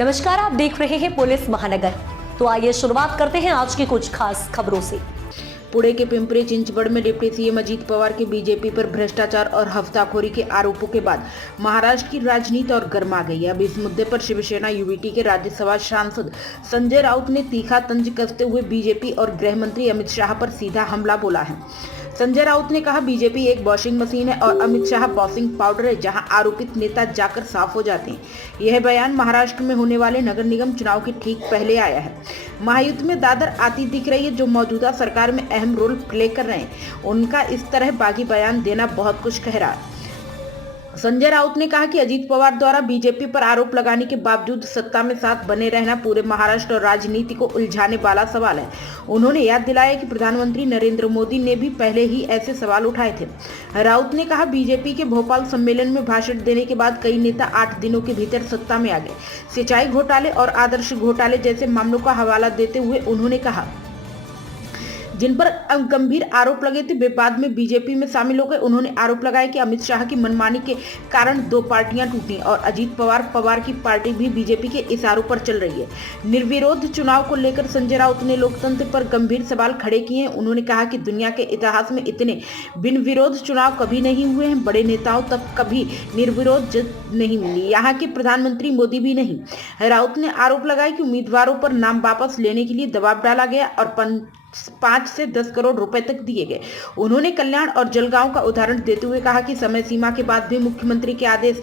नमस्कार, आप देख रहे हैं पुलिस महानगर। तो आइए शुरुआत करते हैं आज की कुछ खास खबरों से। पुणे के पिंपरी चिंचवड़ में डिप्टी सीएम अजीत पवार के बीजेपी पर भ्रष्टाचार और हफ्ताखोरी के आरोपों के बाद महाराष्ट्र की राजनीति और गर्मा गई है। अब इस मुद्दे पर शिवसेना यूवीटी के राज्यसभा सांसद संजय राउत ने तीखा तंज कसते हुए बीजेपी और गृह मंत्री अमित शाह पर सीधा हमला बोला है। संजय राउत ने कहा, बीजेपी एक वॉशिंग मशीन है और अमित शाह वॉशिंग पाउडर है, जहां आरोपित नेता जाकर साफ हो जाते हैं। यह बयान महाराष्ट्र में होने वाले नगर निगम चुनाव के ठीक पहले आया है। महायुति में दादर आती दिख रही है, जो मौजूदा सरकार में अहम रोल प्ले कर रहे हैं। उनका इस तरह बागी बयान देना बहुत कुछ कह रहा है। संजय राउत ने कहा कि अजीत पवार द्वारा बीजेपी पर आरोप लगाने के बावजूद सत्ता में साथ बने रहना पूरे महाराष्ट्र और राजनीति को उलझाने वाला सवाल है। उन्होंने याद दिलाया कि प्रधानमंत्री नरेंद्र मोदी ने भी पहले ही ऐसे सवाल उठाए थे। राउत ने कहा, बीजेपी के भोपाल सम्मेलन में भाषण देने के बाद कई नेता 8 दिनों के भीतर सत्ता में आ गए। सिंचाई घोटाले और आदर्श घोटाले जैसे मामलों का हवाला देते हुए उन्होंने कहा, जिन पर गंभीर आरोप लगे थे वे बाद में बीजेपी में शामिल हो गए। उन्होंने आरोप लगाया कि अमित शाह की मनमानी के कारण 2 पार्टियां टूटी और अजीत पवार की पार्टी भी बीजेपी के इशारों पर चल रही है। निर्विरोध चुनाव को लेकर संजय राउत ने लोकतंत्र पर गंभीर सवाल खड़े किए हैं। उन्होंने कहा कि दुनिया के इतिहास में इतने बिन विरोध चुनाव कभी नहीं हुए हैं। बड़े नेताओं तक कभी निर्विरोध जीत नहीं मिली, यहाँ के प्रधानमंत्री मोदी भी नहीं। राउत ने आरोप लगाया कि उम्मीदवारों पर नाम वापस लेने के लिए दबाव डाला गया और 5 से 10 करोड़ रुपए तक दिए गए। उन्होंने कल्याण और जलगांव का उदाहरण देते हुए कहा कि समय सीमा के बाद भी मुख्यमंत्री के आदेश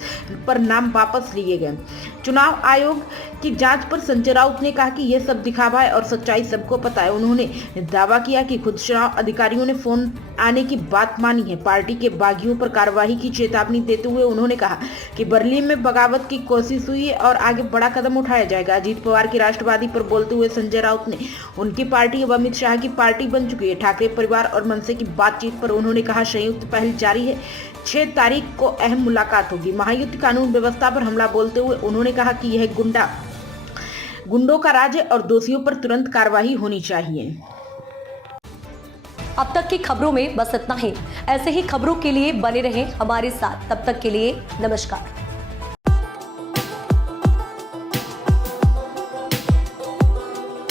पर नाम वापस लिए गए। चुनाव आयोग की जांच पर संजय राउत ने कहा कि यह सब दिखावा है और सच्चाई सबको पता है। उन्होंने दावा किया कि खुद चुनाव अधिकारियों ने फोन आने की बात मानी है। पार्टी के बागियों पर कार्रवाई की चेतावनी देते हुए उन्होंने कहा कि बर्लिन में बगावत की कोशिश हुई है और आगे बड़ा कदम उठाया जाएगा। अजीत पवार की राष्ट्रवादी पर बोलते हुए संजय राउत ने उनकी पार्टी अब अमित शाह की पार्टी बन चुकी है। ठाकरे परिवार और मनसे की बातचीत पर उन्होंने कहा, संयुक्त पहल जारी है। 6 तारीख को अहम मुलाकात होगी। महायुति कानून व्यवस्था पर हमला बोलते हुए उन्होंने कहा कि यह गुंडों का राज है और दोषियों पर तुरंत कार्रवाई होनी चाहिए। अब तक की खबरों में बस इतना ही। ऐसे ही खबरों के लिए बने रहें हमारे साथ। तब तक के लिए नमस्कार।